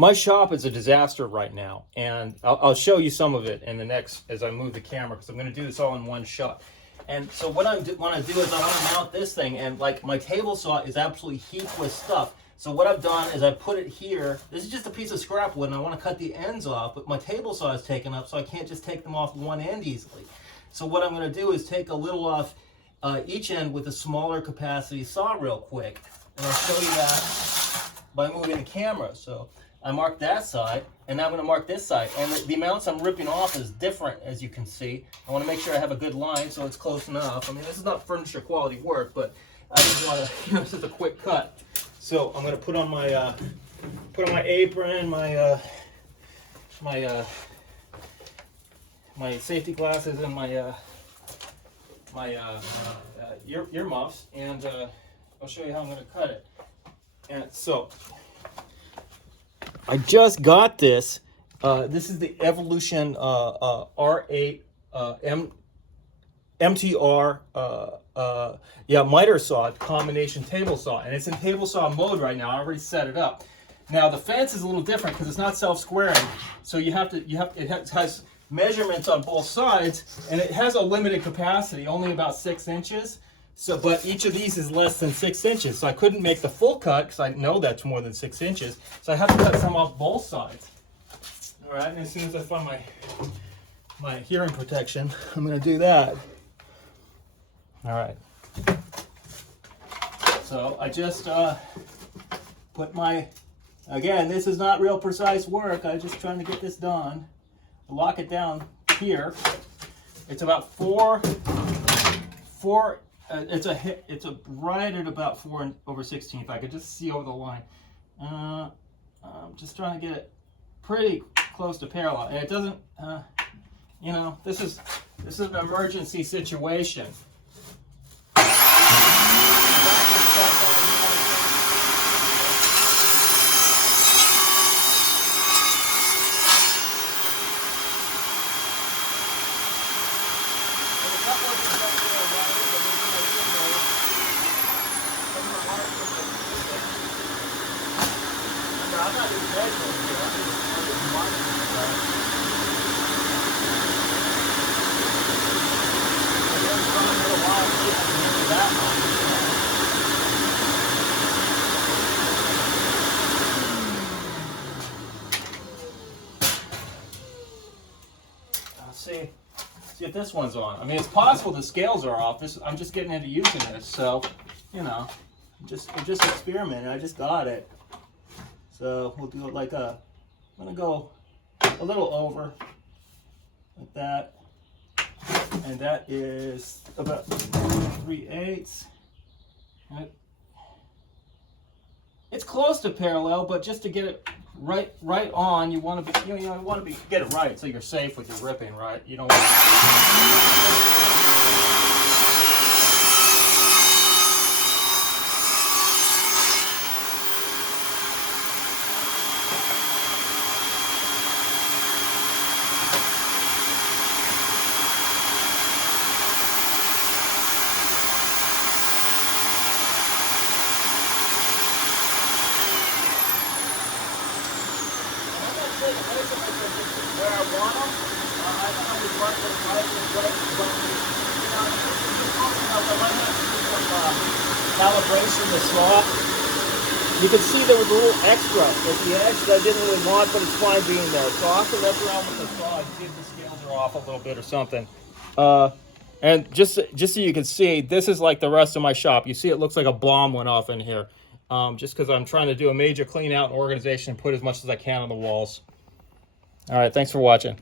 My shop is a disaster right now, and I'll show you some of it in the next, as I move the camera, because I'm going to do this all in one shot. And so what I want to do is I want to mount this thing, and like my table saw is absolutely heaped with stuff. So what I've done is I put it here. This is just a piece of scrap wood, and I want to cut the ends off, but my table saw is taken up, so I can't just take them off one end easily. So what I'm going to do is take a little off each end with a smaller capacity saw real quick, and I'll show you that by moving the camera. So I marked that side, and now I'm going to mark this side. And the amounts I'm ripping off is different, as you can see. I want to make sure I have a good line so it's close enough. I mean, this is not furniture quality work, but I just want to, this is a quick cut. So I'm going to put on my apron, my safety glasses, and my earmuffs, and I'll show you how I'm going to cut it. And so I just got this. This is the Evolution R8MTS miter saw, combination table saw, and it's in table saw mode right now. I already set it up. Now the fence is a little different because it's not self-squaring, so it has measurements on both sides, and it has a limited capacity, only about 6 inches. So, but each of these is less than 6 inches, so I couldn't make the full cut because I know that's more than 6 inches. So I have to cut some off both sides. All right, and as soon as I find my hearing protection, I'm going to do that. All right. So I just put my, again, this is not real precise work. I'm just trying to get this done. Lock it down here. It's about it's right at about 4/16. If I could just see over the line. I'm just trying to get it pretty close to parallel, and it doesn't. You know, this is an emergency situation. I'm not even measuring here. I'm just marking see if this one's on. I mean, it's possible the scales are off. I'm just getting into using this, so you know, I'm just experimenting. I just got it. So we'll do it like I'm gonna go a little over, like that. And that is about 3/8. Right. It's close to parallel, but just to get it right on, you want to get it right so you're safe with your ripping, right? You don't want where I want them. I don't know which one is right and right, but calibration the saw. You can see there was a little extra at the edge that I didn't really want, but it's fine being there. So I'll have to mess around with the saw and see if the scales are off a little bit or something. And just so you can see, this is like the rest of my shop. You see it looks like a bomb went off in here. Just because I'm trying to do a major clean out and organization and put as much as I can on the walls. All right, thanks for watching.